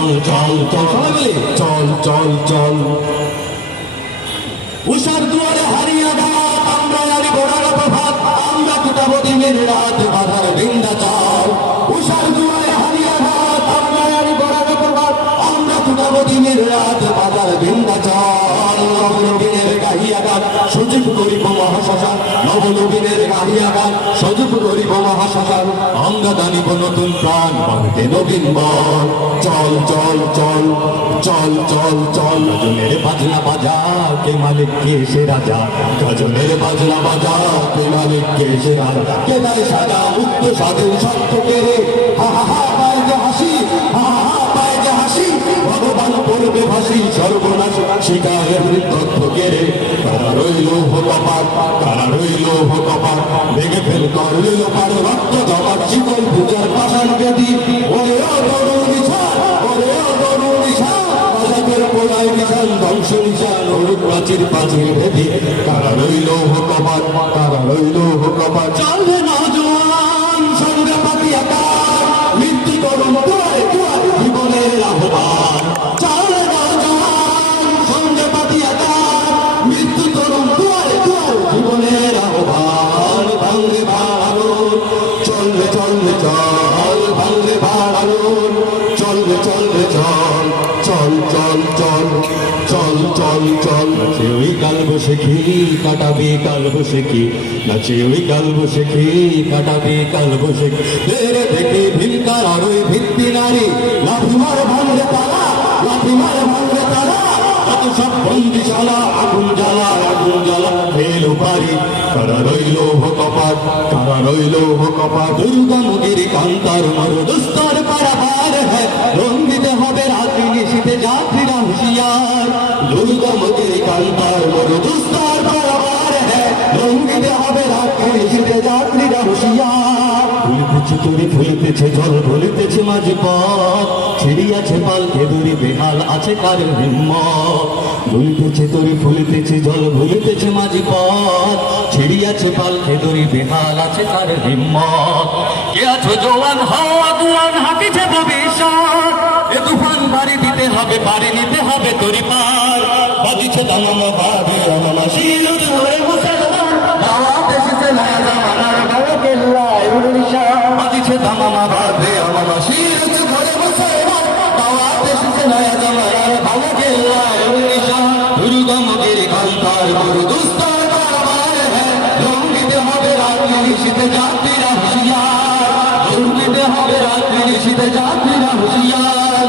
চল চল চল সবাই মিলে চল চল চল উষার দুয়ারে হারিয়ে ঘাট আমরা জানি ঘোড়ার প্রভাত আমরা কুটাবো দিনের রাত বাধার বিন্দা চল উষার দুয়ারে হারিয়ে ঘাট আমরা জানি ঘোড়ার প্রভাত আমরা কুটাবো দিনের রাত বাধার বিন্দা চল নবনবীনের গাহিয়া গান সজীব করিব মহাশ্মশান নবনবীনের গাহিয়া গান সজীব করিব মহাশ্মশান আমরা দানিব নতুন প্রাণ মানতে নবীন বল চল চল চল চল চল চল গজলের বাজনা বাজা কে মালিক কে সে রাজা গজলের বাজনা বাজা কে মালিক কে সে রাজা কে দায় সাজা মুক্ত স্বাধীন সত্য কে রে হা হা হা পায় যে হাসি হা হা হা পায় যে হাসি ভগবান করবে ভাসি সর্বনাশ শিকারের তথ্য কে রে তারা রইল ভগবান তারা রইল ভগবান ভেঙে ফেল করল পার রক্ত জমাট শিকল পূজার পাষাণ বেদি ওরে ও তরুণ নিশান ওরে ও তরুণ নিশান রাজাদের পোড়ায় নিশান ধ্বংস নিশান ওর প্রাচীর প্রাচীর ভেদি তারা রইল ভগবান তারা রইল ভগবান চলবে নজওয়ান সঙ্গে পাতি আকার মৃত্যু করুন দুয়ারে দুয়ারে জীবনের আহ্বান চলবে নজওয়ান সঙ্গে পাতি আকার মৃত্যু করুন দুয়ারে দুয়ারে জীবনের আহ্বান ভাঙে ভাড়ানোর চলবে চলবে চল ভাঙে ভাড়ানোর চলবে চলবে চল চল চল চল চল চল চল নাচে ওই কাল বসে খি কাটাবে কাল বসে কি নাচে ওই কাল বসে খি কাটাবে কাল বসে তেরে দেখে ভিলকার আর ওই ভিত্তি নারী লাঠিমার ভাঙলে তারা লাঠিমার ভাঙলে তারা কত সব বন্দিশালা আগুন জ্বালা ফেল পারি তারা রইল কপাট তারা রইল কপাট দুর্গা মুগির কান্তার মর দুস্তর পারাবার হ্যাঁ রঙ্গিত হবে রাত্রি নিশীতে যাত্রীরা হুঁশিয়ার দুর্গা মুগির কান্তার মর দুস্তর পারাবার হ্যাঁ রঙ্গিত হবে রাত্রি নিশীতে যাত্রীরা হুঁশিয়ার ভুলিতেছে তোরে ভুলিতেছে জল ভুলিতেছে মাঝে পথ ছিড়িয়াছে পালকে দড়ি বেহাল আছে কার হিম্মত ভুলিতেছে তোরে ভুলিতেছে জল ভুলিতেছে মাঝি পথ ছিড়িয়াছে পালকে দড়ি বেহাল আছে কার হিম্মত কে আছো জওয়ান হও আগুয়ান হাঁটিছে ভবিষ্যৎ এ তুফান বাড়ি দিতে হবে পারে নিতে হবে তোরি পার বাজিছে দামামা বাদে আমামা শিলুর ধরে বসে দাওয়াত এসেছে নয়া জামানার বড় কেল্লায় উড়িষ্যা বাজিছে দামামা বাদে আমামা শিলুর ধরে বসে দাওয়াত এসেছে নয়া জামানার বড় কেল্লায় উড়িষ্যা দুর্গা মুগির কান্তার বড় দুস্তর বারবার হ্যাঁ রঙ্গিতে হবে রাত্রি নিশীতে যাত্রীরা হুঁশিয়ার রঙ্গিতে হবে রাত্রি নিশীতে যাত্রীরা হুঁশিয়ার